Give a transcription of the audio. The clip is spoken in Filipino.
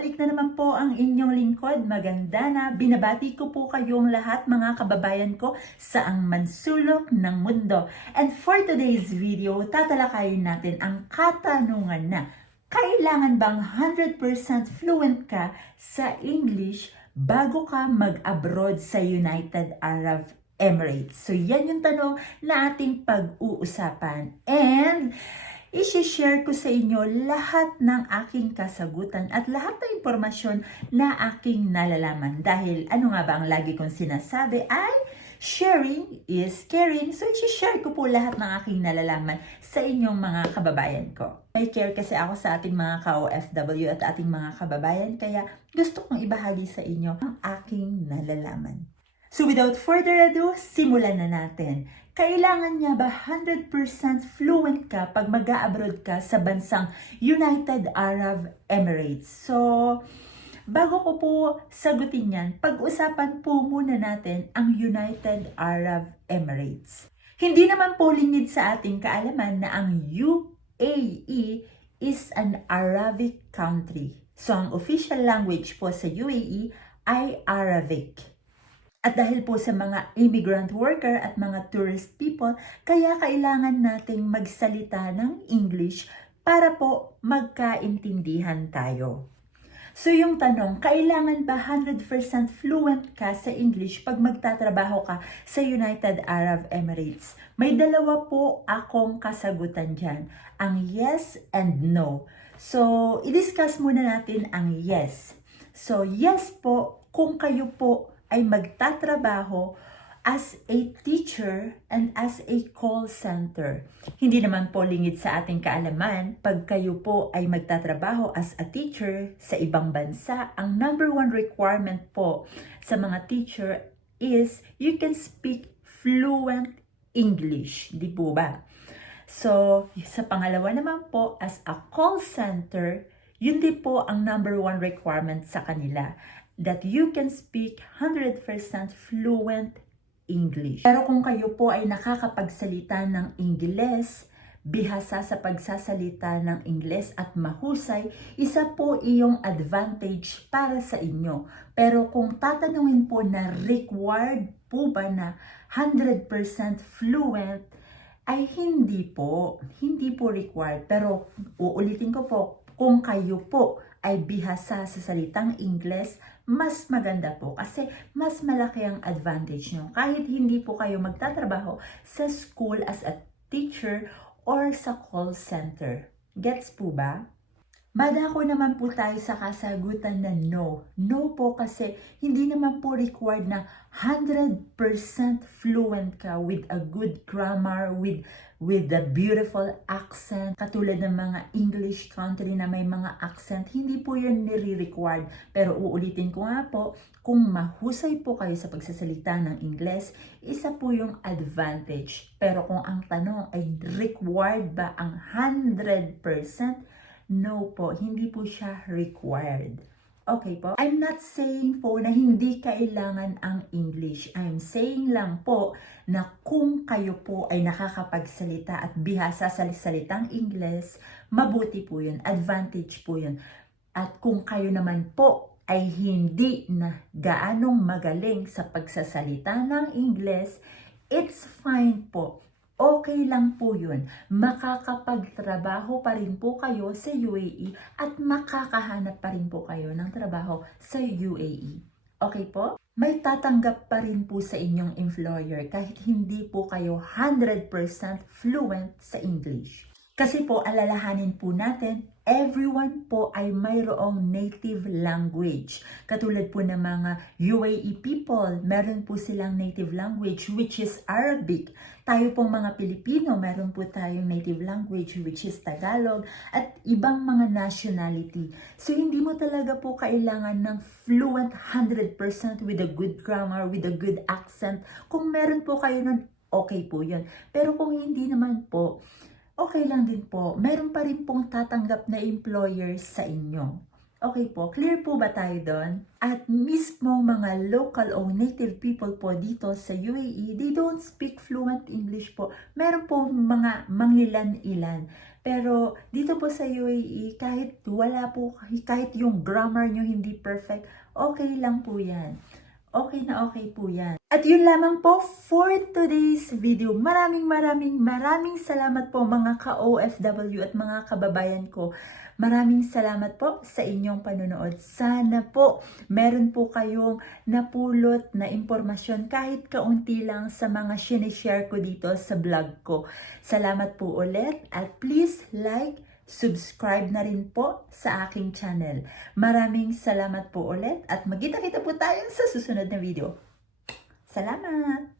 Nagbabalik na naman po ang inyong lingkod. Maganda na. Binabati ko po kayong lahat mga kababayan ko sa ang mansulok ng mundo. And for today's video, tatalakayin natin ang katanungan na kailangan bang 100% fluent ka sa English bago ka mag-abroad sa United Arab Emirates? So yan yung tanong na ating pag-uusapan. And i-share ko sa inyo lahat ng aking kasagutan at lahat ng impormasyon na aking nalalaman. Dahil ano nga ba ang lagi kong sinasabi ay sharing is caring. So i-share ko po lahat ng aking nalalaman sa inyong mga kababayan ko. May care kasi ako sa ating mga ka-OFW at ating mga kababayan, kaya gusto kong ibahagi sa inyo ang aking nalalaman. So without further ado, simulan na natin. Kailangan niya ba 100% fluent ka pag mag-a-abroad ka sa bansang United Arab Emirates? So, bago ko po sagutin yan, pag-usapan po muna natin ang United Arab Emirates. Hindi naman po lingid sa ating kaalaman na ang UAE is an Arabic country. So, ang official language po sa UAE ay Arabic. At dahil po sa mga immigrant worker at mga tourist people, kaya kailangan nating magsalita ng English para po magkaintindihan tayo. So yung tanong, kailangan ba 100% fluent ka sa English pag magtatrabaho ka sa United Arab Emirates? May dalawa po akong kasagutan dyan, ang yes and no. So i-discuss muna natin ang yes. So yes po, kung kayo po ay magtatrabaho as a teacher and as a call center. Hindi naman po lingid sa ating kaalaman, pag kayo po ay magtatrabaho as a teacher sa ibang bansa, ang number one requirement po sa mga teacher is you can speak fluent English. Di po ba? So, sa pangalawa naman po, as a call center, yun din po ang number one requirement sa kanila, that you can speak 100% fluent English. Pero kung kayo po ay nakakapagsalita ng Ingles, bihasa sa pagsasalita ng Ingles at mahusay, isa po iyong advantage para sa inyo. Pero kung tatanungin po na required po ba na 100% fluent, ay hindi po required. Pero uulitin ko po, kung kayo po ay bihasa sa salitang Ingles, mas maganda po kasi mas malaki ang advantage nyo. Kahit hindi po kayo magtatrabaho sa school as a teacher or sa call center. Gets po ba? Madako naman po tayo sa kasagutan na no. No po kasi hindi naman po required na 100% fluent ka with a good grammar, with the beautiful accent. Katulad ng mga English country na may mga accent, hindi po yun nire-required. Pero uulitin ko nga po, kung mahusay po kayo sa pagsasalita ng Ingles, isa po yung advantage. Pero kung ang tanong ay required ba ang 100%, no po, hindi po siya required. Okay po? I'm not saying po na hindi kailangan ang English. I'm saying lang po na kung kayo po ay nakakapagsalita at bihasa sa salitang Ingles, mabuti po yun. Advantage po yun. At kung kayo naman po ay hindi na gaanong magaling sa pagsasalita ng Ingles, it's fine po. Okay lang po yun. Makakapagtrabaho pa rin po kayo sa UAE at makakahanap pa rin po kayo ng trabaho sa UAE. Okay po? May tatanggap pa rin po sa inyong employer kahit hindi po kayo 100% fluent sa English. Kasi po, alalahanin po natin, everyone po ay mayroong native language. Katulad po ng mga UAE people, meron po silang native language which is Arabic. Tayo pong mga Pilipino, meron po tayong native language which is Tagalog at ibang mga nationality. So hindi mo talaga po kailangan ng fluent 100% with a good grammar, with a good accent. Kung meron po kayo nun, okay po yun. Pero kung hindi naman po, okay lang din po. Meron pa rin pong tatanggap na employers sa inyo. Okay po, clear po ba tayo doon? At mismo mga local o native people po dito sa UAE, they don't speak fluent English po. Meron po mga mangilan-ilan. Pero dito po sa UAE, kahit wala po, kahit yung grammar nyo hindi perfect, okay lang po yan. Okay na okay po yan. At yun lamang po for today's video. Maraming salamat po mga ka-OFW at mga kababayan ko. Maraming salamat po sa inyong panonood. Sana po meron po kayong napulot na impormasyon kahit kaunti lang sa mga sinishare ko dito sa vlog ko. Salamat po ulit at please like, subscribe na rin po sa aking channel. Maraming salamat po ulit at magkita-kita po tayo sa susunod na video. Salamat!